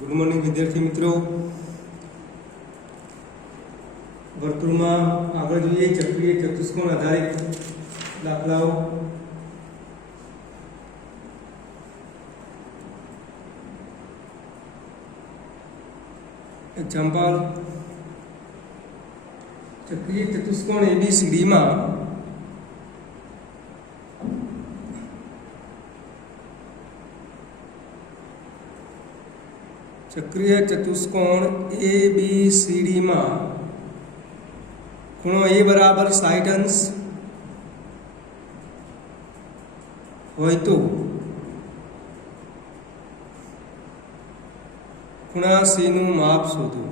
Good morning विद्यार्थी मित्रों। वर्तुळ में आगे જોઈએ ચક્રીય ચતુષ્કોણ आधारित દાખલાઓ। एग्जाम्पल चक्रीय चतुष्कोण एबीसीडी में चक्रीय चतुष्कोण एबीसीडी में खूणो ए बराबर 60 अंश होय तो खूणा सी नु माप शोधो।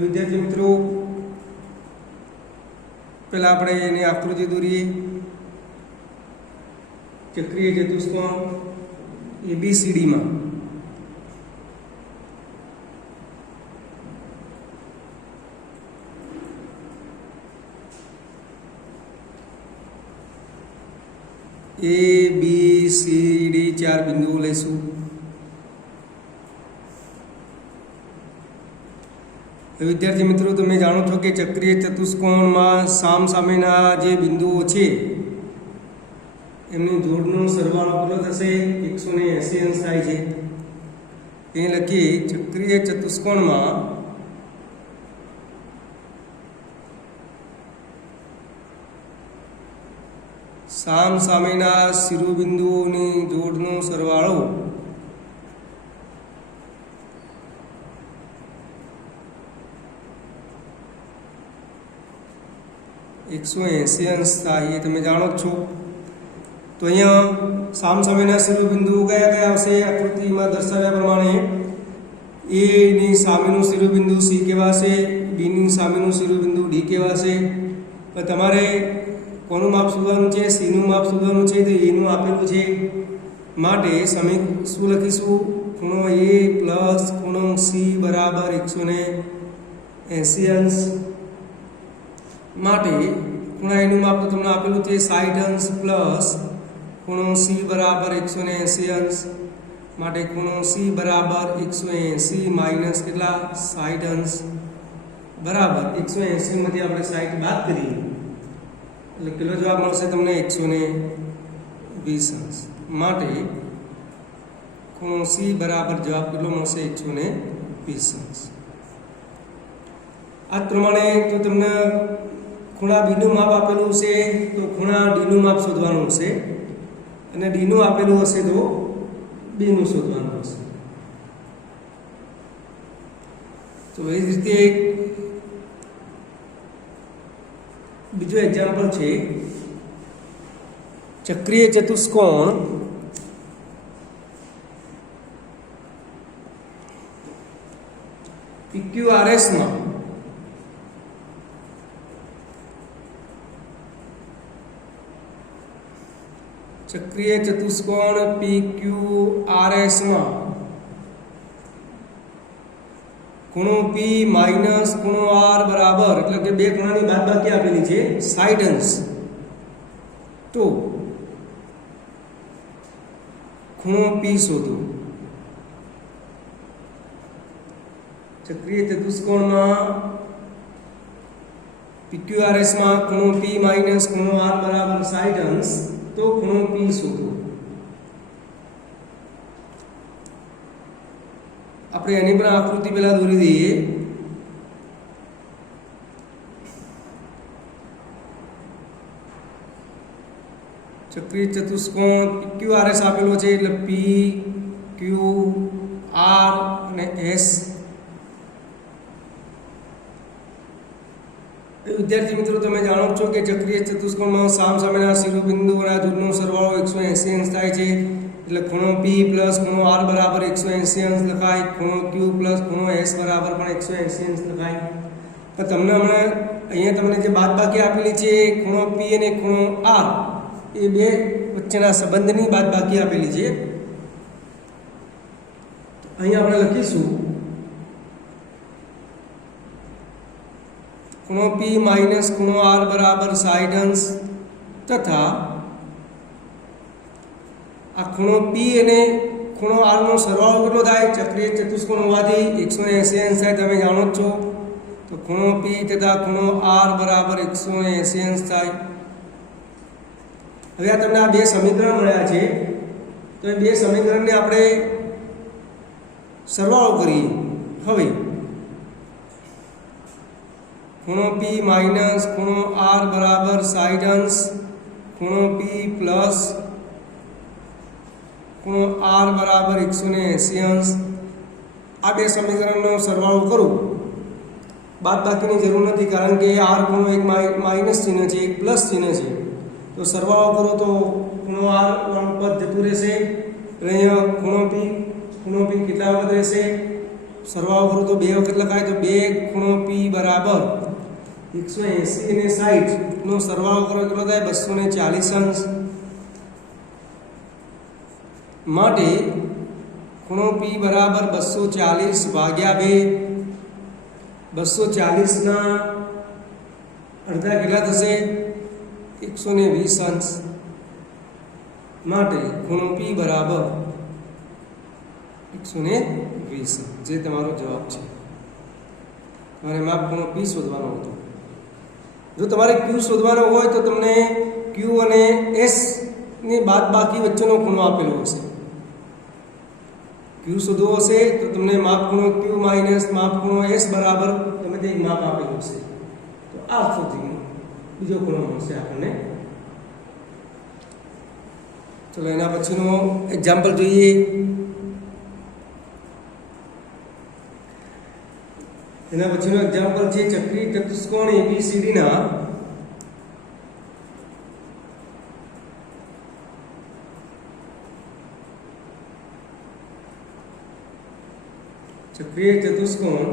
विद्यार्थी मित्रों पहला आपणे एनी आकृति दोरीए। चक्रीय चतुष्कोण एबीसीडी में ए बी सी डी 4 बिंदुओं लेशू। विद्यार्थी मित्रों तमे जाणो छो कि चक्रीय चतुष्कोण में साम सामेना जे बिंदुओं छे एमनी जोड़नो सरवाळो केटलो थशे 180 अंश थाय छे। ए लखीए चक्रीय चतुष्कोण में साम सामेना शिरोबिंदुओनी जोड़नो सरवाळो 180 अंश थाय तमे जाणो छो। तो अहींया साम सामेना शिरोबिंदुओ कया कया आवशे? आकृति में दर्शाव्या प्रमाणे ए नी सामेनुं शिरोबिंदु सी कहेवाशे, बी नी सामेनुं शिरोबिंदु डी कहेवाशे। पण तमारे कोનું માપ શોધવાનું છે? સી નું માપ શોધવાનું છે તો એ નું આપેલું છે માટે શું લખીશું? ખૂણો એ પ્લસ ખૂણો સી બરાબર 180 અંશ માટે ખૂણા એનું માપ તો તમને આપેલું છે 60 અંશ પ્લસ ખૂણો સી બરાબર 180 અંશ માટે ખૂણો સી બરાબર 180 માઇનસ કેટલા 60 અંશ બરાબર 180 માંથી આપણે 60 બાદ કરીએ એટલે કેટલો જવાબ મળશે તમને 120 અંશ માટે ખૂણો સી બરાબર જવાબ કેટલો મળશે 120 અંશ। આ પ્રમાણે જો તમને ખૂણા બી નું માપ આપેલું છે તો ખૂણા ડી નું માપ શોધવાનું હશે અને ડી નું આપેલું હશે તો બી નું શોધવાનું હશે। તો એ જ રીતે बीजो एग्जाम्पल छे चक्रीय चतुष्कोण PQRS में चक्रीय चतुष्कोण PQRS में ખૂણો P માઇનસ ખૂણો R બરાબર એટલે કે બે ખૂણાની બાદબાકી આપેલી છે 60 અંશ તો ખૂણો P શોધો। ચક્રીય ચતુષ્કોણમાં PQRS માં ખૂણો P માઇનસ ખૂણો R બરાબર 60 અંશ તો ખૂણો P શોધો। આપણે એની પણ આકૃતિ પહેલા દોરી દઈએ। ચક્રીય ચતુષ્કોણ PQRS આપેલો છે એટલે P Q R અને S। વિદ્યાર્થી મિત્રો તમે જાણો છો કે ચક્રીય ચતુષ્કોણમાં સામ સામેના શિરોબિંદુઓના જોડનો સરવાળો 180 અંશ થાય છે એટલે ખૂણો P પ્લસ ખૂણો R બરાબર 180 અંશ લખાય, ખૂણો Q પ્લસ ખૂણો S બરાબર પણ 180 અંશ લખાય। પણ તમને હમણાં અહીંયા તમને જે બાદબાકી આપેલી છે ખૂણો P અને ખૂણો R એ બે વચ્ચેના સંબંધની બાદબાકી આપેલી છે। અહીંયા આપણે લખીશું ખૂણો P માઇનસ ખૂણો R બરાબર 60 અંશ તથા આ ખૂણો પી અને ખૂણો આર નો સરવાળો કેટલો થાય? ચક્રીય ચતુષ્કોણ હોવાથી 180 અંશ થાય, તમે જાણો જ છો. તો ખૂણો પી તથા ખૂણો આર બરાબર 180 અંશ થાય. હવે આ તમને આ બે સમીકરણ મળ્યા છે, તો એ બે સમીકરણને આપણે સરવાળો કરીએ. હવે ખૂણો પી માઇનસ ખૂણો આર બરાબર 60 અંશ, ખૂણો પી પ્લસ ખૂણો આર બરાબર 180 અંશ. આ બે સમીકરણનો સરવાળો કરું. બાદ બાકીની જરૂર નથી, કારણ કે આર ખૂણો એક માઇનસ ચિહ્ન છે, એક પ્લસ ચિહ્ન છે. તો સરવાળો કરો તો ખૂણો આર પદ જતું રહેશે. અહીંયા ખૂણો પી કેટલા વખત રહેશે? સરવાળો કરો તો 2 વખત લખાય. તો 2 ખૂણો પી બરાબર 180 અને 60 નો સરવાળો કરો કેટલો થાય? 240 અંશ. માટે ખૂણો પી બરાબર 240 ભાગ્યા 2. 240 ના અડધા કેટલા થશે? 120 અંશ. માટે ખૂણો પી બરાબર 120, જે તમારો જવાબ છે. તમારે માપ ખૂણો પી શોધવાનો હતો. જો તમારે ક્યુ શોધવાનો હોય તો તમને ક્યુ અને એસ ની બાદ બાકી વચ્ચેનો ખૂણો આપેલો હશે. ક્યુ શોધવો હશે તો તમને માપ ખૂણો ક્યુ માઇનસ માપ ખૂણો એસ બરાબર તમે તે માપ આપેલું હશે. તો આ શોધી બીજો ખૂણો મળશે આપણને. ચલો એના પછીનો એક્ઝામ્પલ જોઈએ. એના પછીનો એક્ઝામ્પલ છે ચક્રીય ચતુષ્કોણ ABCD ના ચક્રીય ચતુષ્કોણ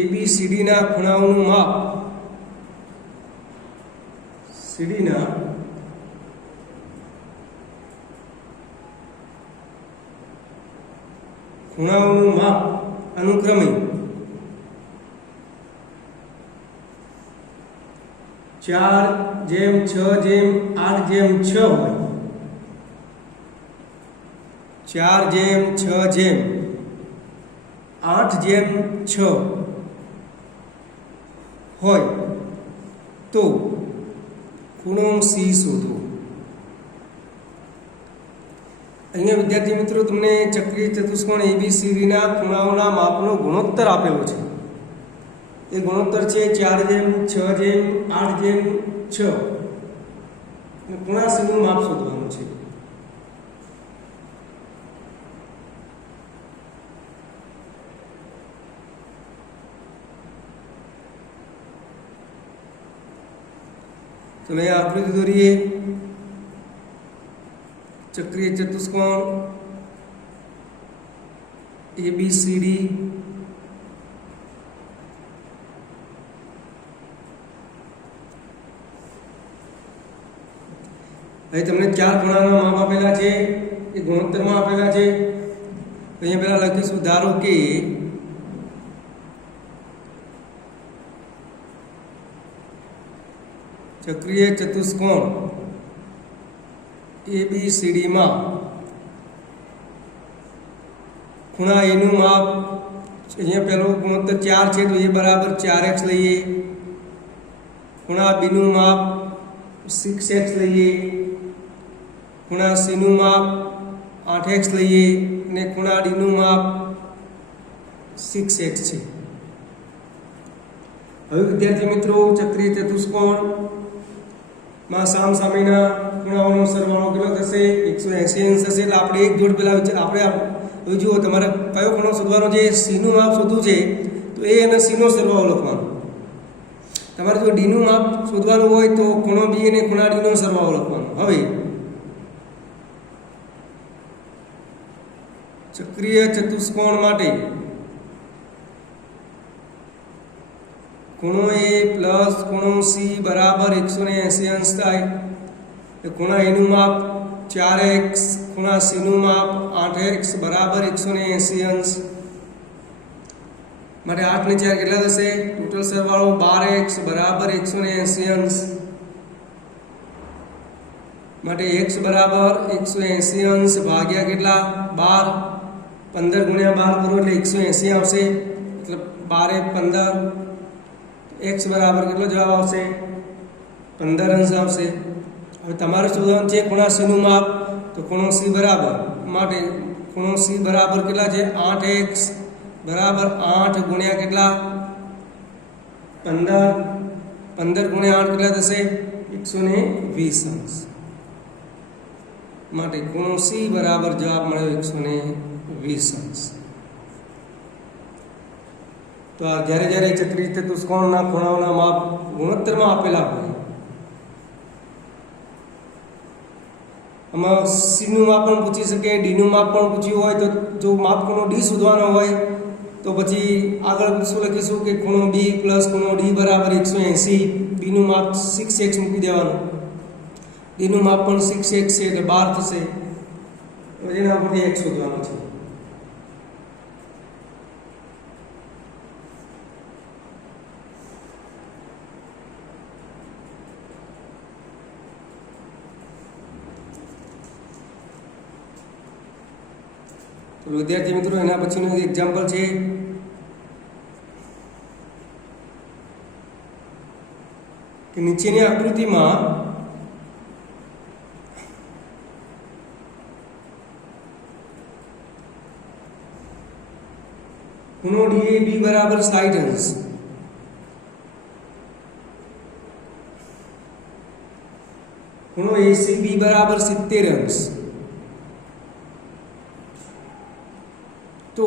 ABCD ના ખૂણાઓનું માપ સીડીના ખૂણાઓનું માપ અનુક્રમે 4:6:8:6 હોય. 4:6:8:6 હોય તો ખૂણો સી શોધો. અહીંયા વિદ્યાર્થી મિત્રો તમને ચક્રીય ચતુષ્કોણ ABCD ના ખૂણાઓના માપનો ગુણોત્તર આપેલો છે. એ ગુણોત્તર છે 4:6:8:6. ખૂણા સીનું માપ શોધવાનું છે. તો અહીંયા આકૃતિ દોરીએ. ચક્રીય ચતુષ્કોણ ABCD અહીં તમને 4 ખૂણાના માપ આપેલા છે, એ ગુણોત્તરમાં આપેલા છે. અહીંયા પહેલા લખીશું, ધારો કે ચક્રીય ચતુષ્કોણ ABCD માં ખૂણા A નું માપ, અહીંયા પહેલો ગુણોત્તર 4 છે તો એ બરાબર 4x લઈએ. ખૂણા B નું માપ 6x લઈએ. ખૂણા C નું માપ 8x લઈએ અને ખૂણા D નું માપ 6x છે. હવે વિદ્યાર્થી મિત્રો ચક્રીય ચતુષ્કોણ માં સામસામેના ખૂણાઓનો સરવાળો કેટલો થશે? 180 અંશ થશે. એટલે આપણે એક જોડ પહેલા આપણે હવે જુઓ, તમારે કયો ખૂણો શોધવાનો છે? C નું માપ શોધવું છે તો A અને C નો સરવાળો લખવાનો. તમારે જો D નું માપ શોધવાનું હોય તો ખૂણો B અને ખૂણા D નો સરવાળો લખવાનો. હવે ચક્રીય ચતુષ્કોણ માટે ખૂણો A પ્લસ ખૂણો C બરાબર 180 અંશ થાય. ખૂણા A નું માપ 4x, ખૂણા C નું માપ 8x બરાબર 180 અંશ. માટે 8 ને 4 કેટલા થશે? ટોટલ સરવાળો 12x બરાબર 180 અંશ. માટે x બરાબર 180 અંશ ભાગ્યા કેટલા 12, 15 ગુણ્યા 12 કરો એટલે 180 આવશે, એટલે 12 15, x બરાબર કેટલો જવાબ આવશે 15 અંશ આવશે। હવે તમારે શોધવાનું છે ખૂણા c નું માપ, તો ખૂણો c બરાબર માટે ખૂણો c બરાબર કેટલા છે 8x બરાબર 8 ગુણ્યા કેટલા 15, 15 ગુણ્યા 8 કેટલા થશે 120 અંશ, માટે ખૂણો c બરાબર જવાબ મળ્યો 120 અંશ। તો આ જ્યારે જ્યારે ચક્રી ચતુષ્કોણના ખૂણાઓના માપ ગુણોત્તરમાં આપેલા હોય, આમાં c નું માપ પણ પૂછી શકે, d નું માપ પણ પૂછ્યું હોય, તો જો માપ ખૂણો d શોધવાનો હોય તો પછી આગળ શું લખીશું કે ખૂણો b પ્લસ ખૂણો d બરાબર 180, b નું માપ 6x મૂકી દેવાનું, d નું માપ પણ 6x છે એટલે 12 થશે, હવે એના ઉપરથી x શોધવાનો છે। તો વિદ્યાર્થી મિત્રો એના પછીનું એક્ઝામ્પલ છે કે નીચેની આકૃતિમાં ખૂણો DAB બરાબર 60 અંશ, ખૂણો ACB બરાબર 70 અંશ, તો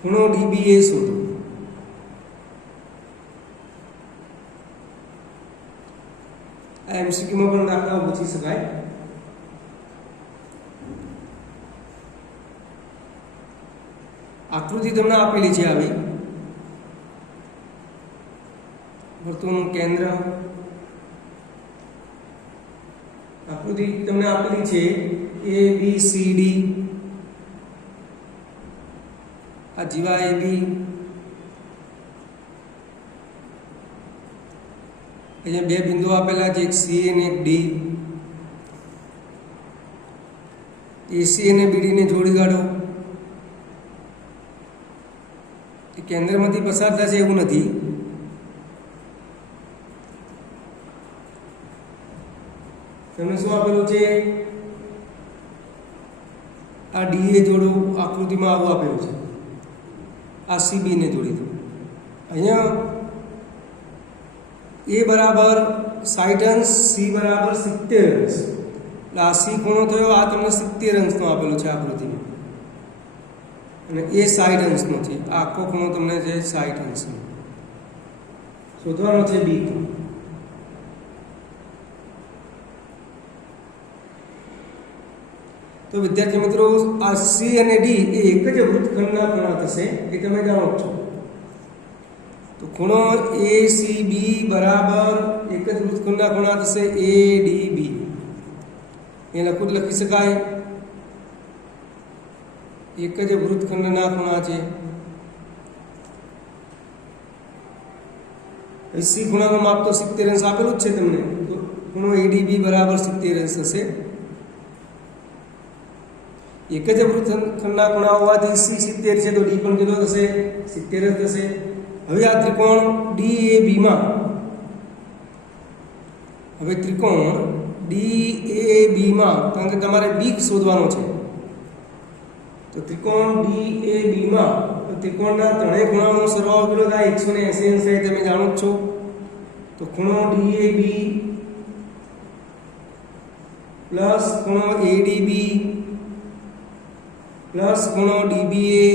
ખૂણો DBA શોધો। આ એમસીક્યુમાં પણ દાખલાઓ પૂછી શકાય। આકૃતિ તમને આપેલી છે આવી, વર્તુળનું કેન્દ્ર, આકૃતિ તમને આપેલી છે ABCD, આ જીવા AB, અહીંયા બે બિંદુઓ આપેલા છે, એક C અને એક D, AC અને BD ને જોડી કાઢો। એ કેન્દ્રમાંથી પસાર થશે એવું નથી, તમને શું આપેલું છે આ DA જોડો, આકૃતિમાં આવું આપેલું છે, આ CB ને જોડી દો। અહીંયા A બરાબર 60 અંશ, C બરાબર 70 અંશ, એટલે આ C ખૂણો થયો, આ તમને 70 અંશનો આપેલો છે આકૃતિમાં, અને એ 60 અંશનો છે, આ આખો ખૂણો તમને છે 60 અંશનો, શોધવાનો છે B। તો વિદ્યાર્થી મિત્રો આ C અને D એ એક જ વૃત્તખંડના ખૂણા થશે, એ તમે જાણો છો। તો ખૂણો ACB બરાબર એક જ વૃત્તખંડના ખૂણા થશે ADB, એ લખી શકાય, એક જ વૃત્તખંડના ખૂણા છે। C ખૂણાનું માપ તો 70 અંશ આપેલું જ છે તમને, તો ખૂણો ADB બરાબર 70 અંશ થશે। એક જ વૃત્તખંડના ખૂણા હોવાથી C 70 છે, તો D પણ કેટલો થશે 70 જ થશે। હવે આ ત્રિકોણ DAB માં, હવે ત્રિકોણ DAB માં, કારણ કે તમારે B શોધવાનો છે, તો ત્રિકોણ DAB માં ત્રિકોણના ત્રણેય ખૂણાનો સરવાળો કેટલો થાય 180 અંશ થાય, તમે જાણો જ છો। તો ખૂણો DAB પ્લસ ખૂણો ADB પ્લસ ખૂણો DBA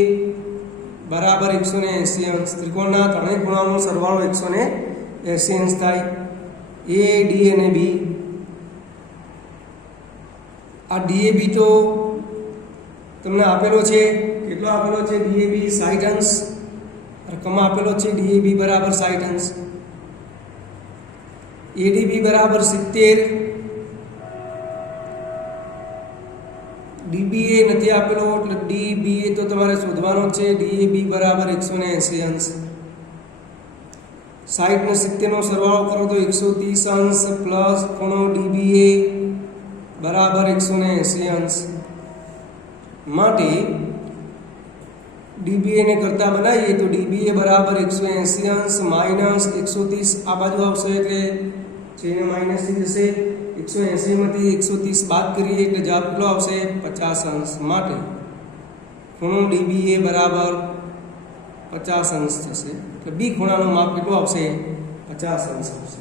બરાબર 180 અંશ, ત્રિકોણના ત્રણેય ખૂણાનો સરવાળો 180 અંશ થાય। A, D અને B, આ DAB તો તમને આપેલો છે, કેટલો આપેલો છે DAB 60 અંશ, રકમમાં આપેલો છે DAB બરાબર 60 અંશ, ADB બરાબર 70, DBA નથી આપેલો એટલે DBA તો તમારે શોધવાનો છે, DAB બરાબર 180 અંશ, 60 ને 70 નો સરવાળો કરો તો 130 અંશ પ્લસ ખૂણો DBA બરાબર 180 અંશ માટે DBA ને કરતા બનાવીએ તો DBA બરાબર 180 અંશ માઇનસ 130 આ બાજુ આવશે એટલે જેને માઇનસ થઈ જશે 180 માંથી 130 બાદ કરીએ એટલે જવાબ કેટલો આવશે 50 અંશ માટે ખૂણો DBA બરાબર 50 અંશ થશે એટલે બી ખૂણાનું માપ કેટલું આવશે 50 અંશ આવશે.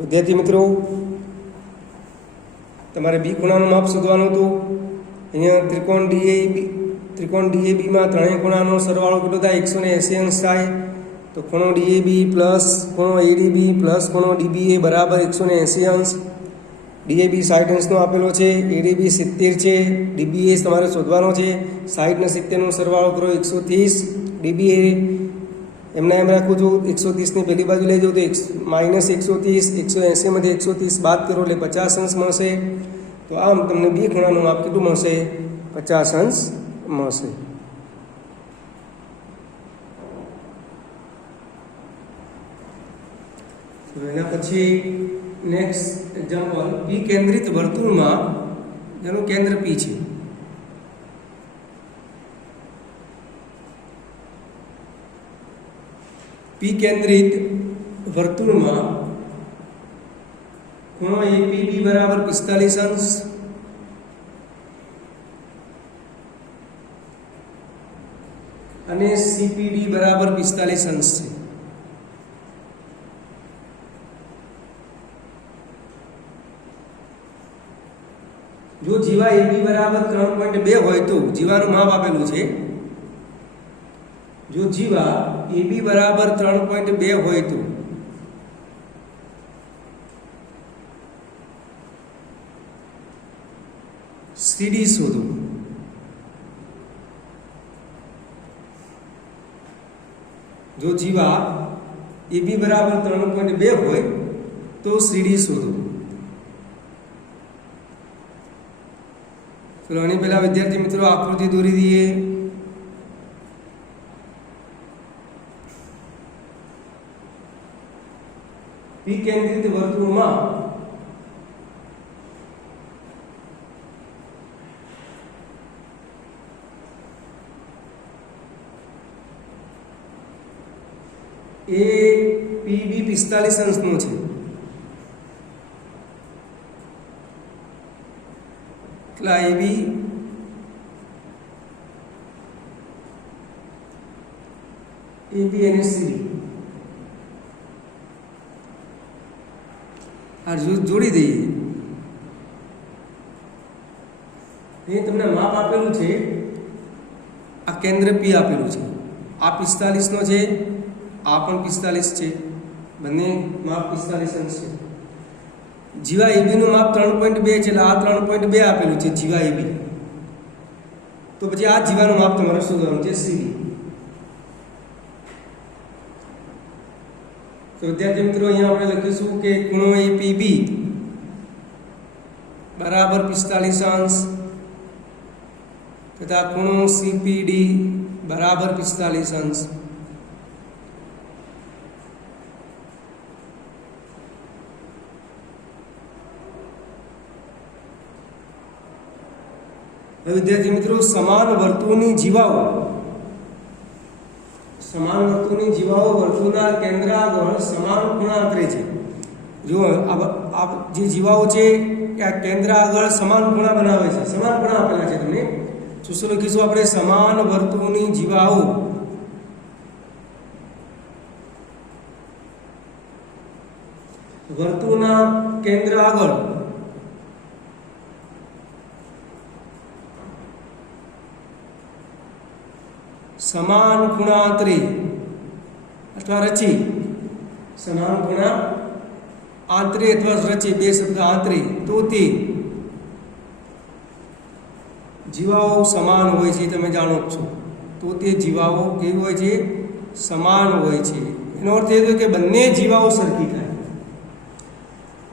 વિદ્યાર્થી મિત્રો, તમારે બી ખૂણાનું માપ શોધવાનું હતું. અહીંયા ત્રિકોણ DAB માં ત્રણેય ખૂણાનો સરવાળો કેટલો થાય 180 અંશ થાય. તો ખૂણો DAB પ્લસ ખૂણો ADB પ્લસ ખૂણો DBA બરાબર 180 અંશ. DAB 60 અંશનો આપેલો છે, ADB 70 છે, DBA તમારે શોધવાનો છે. 60 ને 70 નો સરવાળો કરો 130. DBA એમના એમ રાખું છું 130 ની પહેલી બાજુ લઈ જાઉં તો માઇનસ 130, 180 માંથી 130 બાદ કરો એટલે 50 અંશ મળશે. તો આમ તમને બી ખૂણાનું માપ કેટલું મળશે 50 અંશ મળશે. એના પછી નેક્સ્ટ એક્ઝામ્પલ, પી કેન્દ્રિત વર્તુળમાં જેનું કેન્દ્ર પી છે. પી કેન્દ્રિત વર્તુળમાં ખૂણો APB બરાબર 45 અંશ અને CPD બરાબર 45 અંશ છે. જો જીવા AB બરાબર 3.2 હોય તો જીવાનું માપ આપેલું છે. જો જીવા AB બરાબર 3.2 હોય તો CD શોધો. જો જીવા AB બરાબર 3.2 હોય તો CD શોધો. ચલો આની પહેલા વિદ્યાર્થી મિત્રો આકૃતિ દોરી દઈએ. પી કેન્દ્રિત વર્તુળમાં APB 45 અંશનો છે. એટલા AB અને CD આ જોડી દઈએ. એ તમને માપ આપેલું છે, આ કેન્દ્ર P આપેલું છે, આ 45 નો છે, આ પણ 45 છે, બંને માપ 45 અંશ છે. જીવા AB નું માપ 3.2 છે એટલે આ 3.2 આપેલું છે જીવા AB. તો પછી આ જીવાનું માપ તમારે શોધવાનું છે CD. તો વિદ્યાર્થી મિત્રો અહીંયા આપણે લખીશું કે ખૂણો APB બરાબર 45 અંશ તથા ખૂણો CPD બરાબર 45 અંશ. વિદ્યાર્થી મિત્રો, સમાન વર્તુળની જીવાઓ વર્તુળના કેન્દ્ર આગળ સમાન ખૂણા અંતરે છે. જો આ જે જીવાઓ છે એ કેન્દ્ર આગળ સમાન ખૂણા બનાવે છે. સમાન ખૂણા આપેલા છે તમને. શું લખીશું આપણે? સમાન વર્તુળની જીવાઓ વર્તુળના કેન્દ્ર આગળ સમાન ખૂણા અંતરે અથવા રચી, સમાન ખૂણા આંતરે અથવા રચી, બે શબ્દ આંતરે, તો તે જીવાઓ સમાન હોય છે, તમે જાણો જ છો. તો તે જીવાઓ કેવી હોય છે? સમાન હોય છે. એનો અર્થ એ થયો કે બંને જીવાઓ સરખી થાય.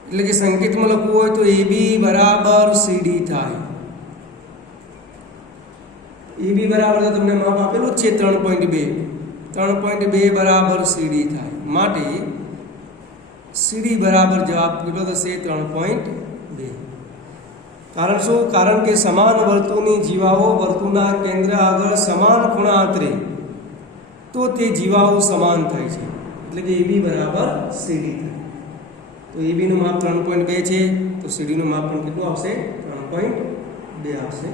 એટલે કે સંકેતમાં લખવું હોય તો AB બરાબર CD થાય. AB બરાબર તો તમને માપ આપેલું જ છે 3.2. 3.2 બરાબર CD થાય. માટે CD બરાબર જવાબ કેટલો થશે? 3.2. કારણ શું? કારણ કે સમાન વર્તુળની જીવાઓ વર્તુળના કેન્દ્ર આગળ સમાન ખૂણા અંતરે, તો તે જીવાઓ સમાન થાય છે. એટલે કે AB બરાબર CD થાય. તો AB નું માપ 3.2 છે, તો CD નું માપ પણ કેટલું આવશે? 3.2 આવશે.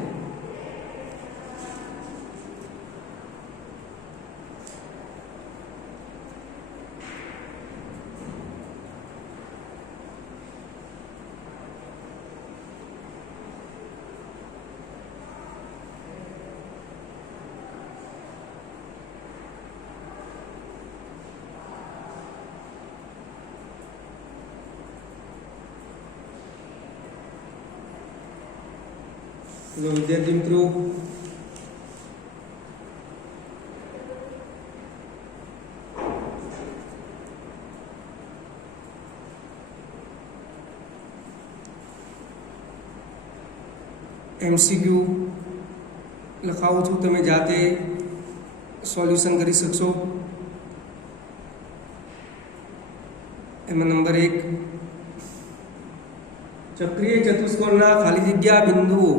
તો વિદ્યાર્થી મિત્રો, MCQ લખાવું છું, તમે જાતે સોલ્યુશન કરી શકશો. એમાં નંબર 1, ચક્રીય ચતુષ્કોણના ખાલી જગ્યા બિંદુઓ.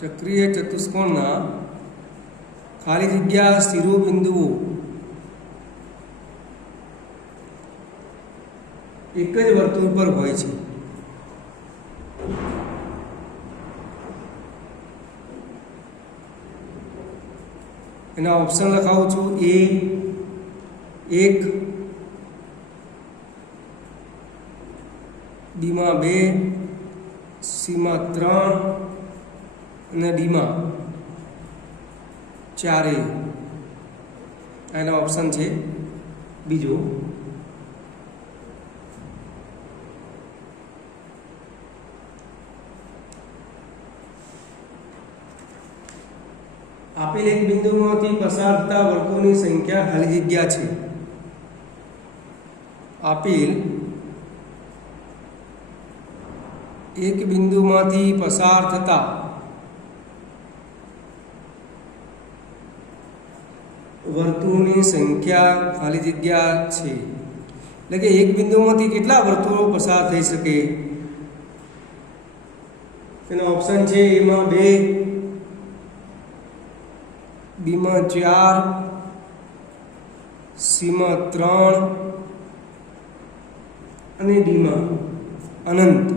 ચક્રીય ચતુષ્કોણના ખાલી જગ્યા શિરોબિંદુઓ એક જ વર્તુળ પર હોય છે. એના ઓપ્શન લખાવું છું. A 1, B માં 2, C માં 3 અને D માં 4. એના ઓપ્શન છે. બીજો, આપેલ એક બિંદુમાંથી પસાર થતા વર્તુળની સંખ્યા ખાલી જગ્યા છે. આપેલ એક બિંદુમાંથી પસાર થતા વર્તુળની સંખ્યા ખાલી જગ્યા છે. એટલે કે એક બિંદુમાંથી કેટલા વર્તુળો પસાર થઈ શકે? તેનો ઓપ્શન છે. A માં 2, B માં 4, C માં 3 અને D માં અનંત.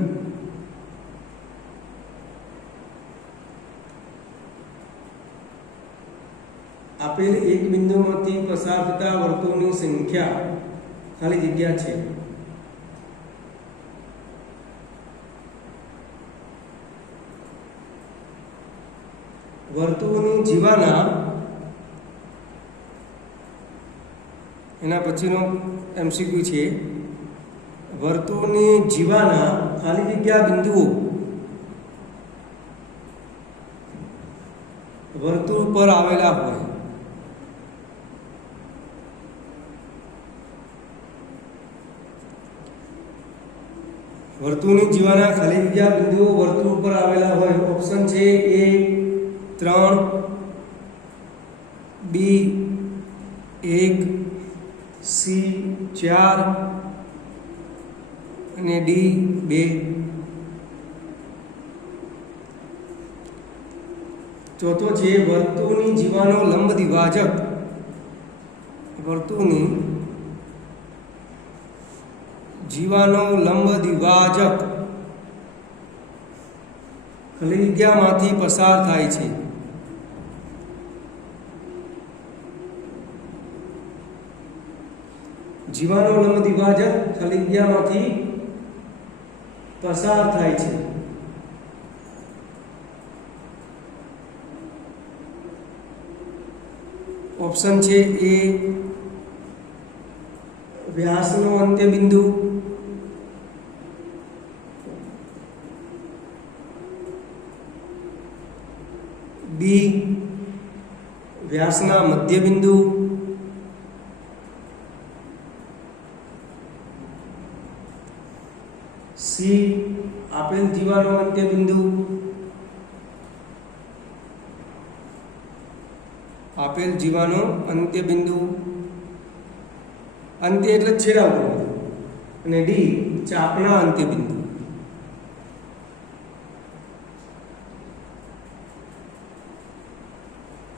આપેલ એક બિંદુમાંથી પસાર થતા વર્તુળની સંખ્યા ખાલી જગ્યા છે. વર્તુળની જીવાના, એના પછીનો MCQ છે. વર્તુળની જીવાના ખાલી જગ્યા બિંદુઓ વર્તુળ પર આવેલા હોય. વર્તુળની જીવાના ખાલી જગ્યા બિંદુઓ વર્તુળ પર આવેલા હોય. ઓપ્શન છે. A 3, B 1, C 4 અને D 2. ચોથો છે. વર્તુળની જીવાનો લંબ દ્વિભાજક. વર્તુળની જીવાનો લંબ દ્વિભાજક ખાલી જગ્યામાંથી પસાર થાય છે. જીવાનો લંબ દ્વિભાજક ખાલી જગ્યામાંથી પસાર થાય છે. ઓપ્શન છે. A વ્યાસનો અંત્ય બિંદુ, બી વ્યાસના મધ્ય બિંદુ, સી આપેલ જીવાનો અંત્ય બિંદુ, આપેલ જીવાનો અંત્ય બિંદુ, અંત્ય એટલે છેડા ઉપર, અને ડી ચાપના અંત્ય બિંદુ.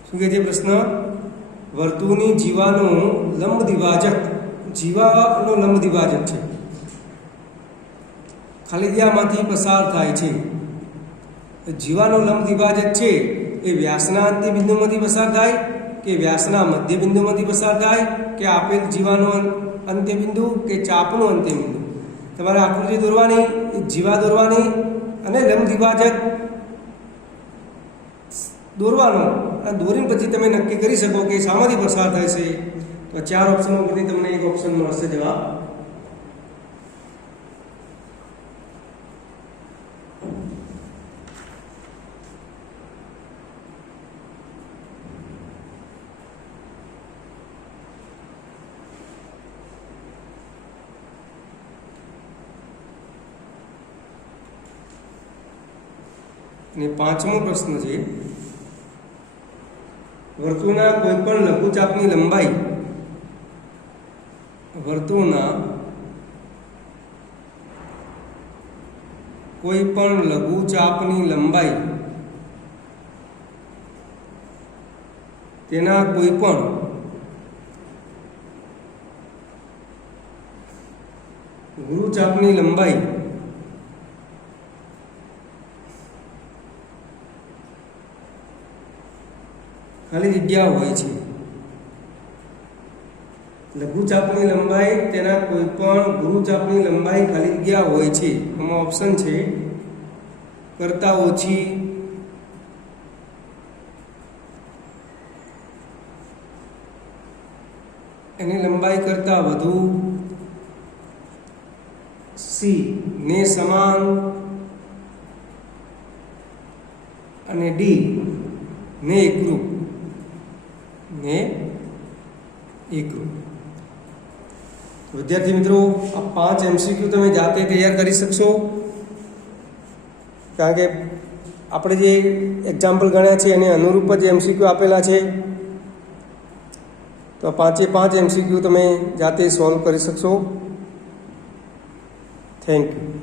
શું કહે છે પ્રશ્ન? વર્તુળની જીવાનો લંબ દ્વિભાજક, જીવાનો લંબ દ્વિભાજક છે, ખાલી જગ્યામાંથી પસાર થાય છે. જીવાનો લંબ દ્વિભાજક છે એ વ્યાસના અંત્ય બિંદુમાંથી પસાર થાય કે વ્યાસના મધ્ય બિંદુમાંથી પસાર થાય કે આપેલ જીવાનો અંત્ય બિંદુ કે ચાપનું અંત્ય બિંદુ. તમારે આકૃતિ દોરવાની, જીવા દોરવાની અને લંબ દ્વિભાજક દોરવાનો, અને દોરીને પછી તમે નક્કી કરી શકો કે શામાંથી પસાર થાય છે. તો 4 ઓપ્શનો પરથી તમને એક ઓપ્શન મળશે જવાબ. અને 5મો પ્રશ્ન છે, વર્તુળના કોઈપણ લઘુચાપની લંબાઈ, વર્તુળના કોઈપણ લઘુચાપની લંબાઈ તેના કોઈપણ ગુરુચાપની લંબાઈ ખાલી જગ્યા હોય છે. લઘુચાપની લંબાઈ તેના કોઈપણ ગુરુચાપની લંબાઈ ખાલી જગ્યા હોય છે. આમાં ઓપ્શન છે કરતાં ઓછી, એની લંબાઈ કરતાં વધુ, સી ને સમાન, અને ડી ને એકરૂપ. વિદ્યાર્થી મિત્રો, આ 5 MCQ તમે જાતે તૈયાર કરી શકશો, કારણ કે આપણે જે એક્ઝામ્પલ ગણ્યા છે એને અનુરૂપ જ MCQ આપેલા છે. તો 5 MCQ તમે જાતે સોલ્વ કરી શકશો. Thank you.